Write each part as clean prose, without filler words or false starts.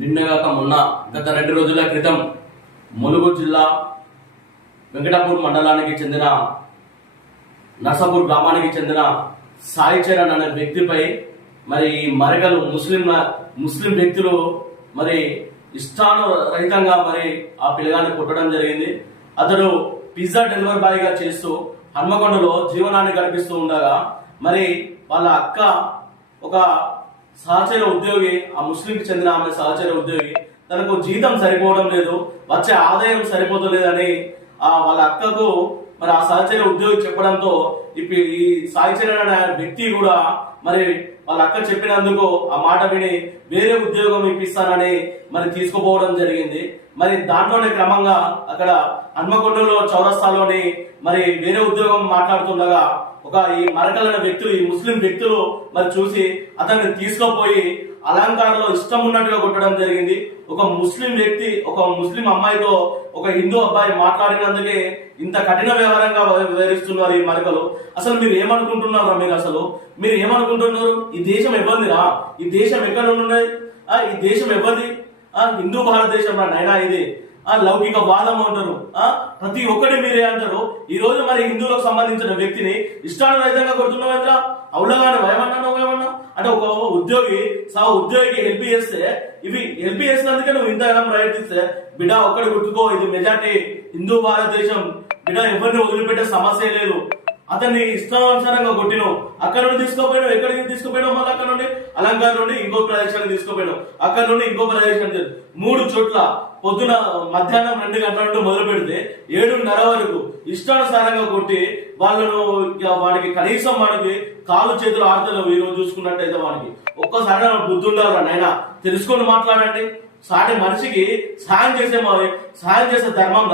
నిన్నగాక మొన్న గత 2 రోజుల క్రితం ములుగు జిల్లా వెంకటాపూర్ మండలానికి చెందిన నర్సాపూర్ గ్రామానికి చెందిన సాయి చరణ్ అనే వ్యక్తిపై మరి మరకలు ముస్లిం వ్యక్తులు మరి ఇష్టానురహితంగా మరి ఆ పిల్లగాన్ని కొట్టడం జరిగింది. అతడు పిజ్జా డెలివరీ బాయ్ గా చేస్తూ హన్మకొండలో జీవనాన్ని గడిపిస్తూ ఉండగా మరి వాళ్ళ అక్క ఒక సహచర ఉద్యోగి, ఆ ముస్లింకి చెందిన ఆమె సహచర ఉద్యోగి, తనకు జీతం సరిపోవడం లేదు, వచ్చే ఆదాయం సరిపోతలేదని వాళ్ళ అక్కకు మరి ఆ సహచర ఉద్యోగి చెప్పడంతో ఈ సాయి చరణ్ అనే వ్యక్తి కూడా మరి వాళ్ళ అక్క చెప్పినందుకు ఆ మాట విని వేరే ఉద్యోగం ఇప్పిస్తానని మరి తీసుకుపోవడం జరిగింది. మరి దాంట్లోనే క్రమంగా అక్కడ హన్మకొండలో చౌరస్తాలోని మరి వేరే ఉద్యోగం మాట్లాడుతుండగా ఈ మరకలైన వ్యక్తులు, ఈ ముస్లిం వ్యక్తులు మరి చూసి అతన్ని తీసుకుపోయి అలంకారంలో ఇష్టం ఉన్నట్టుగా కొట్టడం జరిగింది. ఒక ముస్లిం వ్యక్తి ఒక ముస్లిం అమ్మాయితో ఒక హిందూ అబ్బాయి మాట్లాడినందుకే ఇంత కఠిన వ్యవహారంగా వివరిస్తున్నారు ఈ మరకలు. అసలు మీరు ఏమనుకుంటున్నారు? మీరు ఏమనుకుంటున్నారు? ఈ దేశం ఎవరిదిరా? ఈ దేశం ఎక్కడ ఉన్నది? ఈ దేశం ఎవరిది? హిందూ భారతదేశం రా నైనా ఇది. లౌకిక వాదం అంటారు, ప్రతి ఒక్కటి మీరే అంటారు. ఈ రోజు మరి హిందువులకు సంబంధించిన వ్యక్తిని ఇష్టానురహితంగా కొడుతున్నావు. అవులగానే ఏమన్నా అంటే ఒక ఉద్యోగికి హెల్ప్ చేస్తే హెల్ప్ చేసినందుకే నువ్వు ఇంతగా ప్రయత్నిస్తే బిడ్డ ఒక్కడి గుర్తుకో, ఇది మెజార్టీ హిందూ భారతదేశం. బిడ్డ ఎవరిని వదిలిపెట్టే సమస్య లేదు. అతన్ని ఇష్టానుసారంగా కొట్టినావు, అక్కడ నుండి తీసుకుపోయినావు. ఎక్కడికి తీసుకుపోయినావు? మళ్ళీ అక్కడ నుండి అలంకారం నుండి ఇంకో ప్రదేశానికి తీసుకుపోయినావు, అక్కడ నుండి ఇంకో ప్రదేశానికి 3 చోట్ల పొద్దున మధ్యాహ్నం 2 గంటల నుండి మొదలు పెడితే 7:30 వరకు ఇష్టానుసారంగా కొట్టి వాడికి కనీసం వాడికి కాళ్ళు చేతులు ఆడతలేవు. ఈ రోజు చూసుకున్నట్టయితే వాడికి ఒక్కసారి బుద్ధి ఉండాలి నాయన, తెలుసుకొని మాట్లాడండి. సాటి మనిషికి సాయం చేసే ధర్మం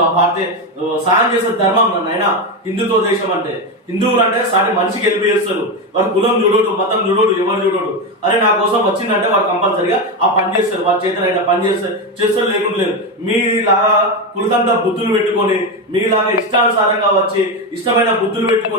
సాయం చేసే ధర్మం నైనా హిందుత్వ దేశం అంటే. హిందువులు అంటే సాటి మనిషికి హెల్ప్ చేస్తారు. వాడు కులం చూడడు, మతం చూడడు, ఎవరు చూడడు. అరే నా కోసం వచ్చిందంటే వాడు కంపల్సరిగా ఆ పని చేస్తారు. వాడి చేతనైనా పని చేస్తారు లేకుండా లేదు. మీలాగా కులతంతా బుద్ధులు పెట్టుకొని, మీలాగా ఇష్టానుసారంగా వచ్చి ఇష్టమైన బుద్ధులు పెట్టుకొని